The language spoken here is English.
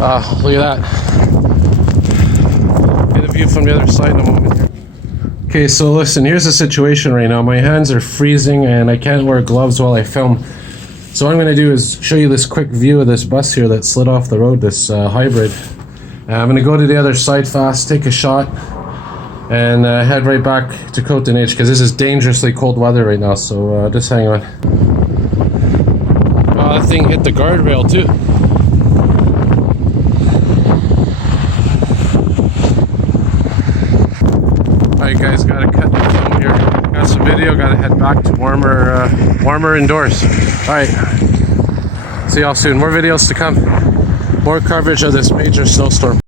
Look at that. Get a view from the other side in a moment here. Okay, so listen, here's the situation right now. My hands are freezing and I can't wear gloves while I film. So what I'm going to do is show you this quick view of this bus here that slid off the road, this hybrid. I'm going to go to the other side fast, take a shot, and head right back to Coton H because this is dangerously cold weather right now, so just hang on. Oh, that thing hit the guardrail too. Alright guys, gotta cut the film here. Got some video, gotta head back to warmer indoors. Alright, see y'all soon. More videos to come. More coverage of this major snowstorm.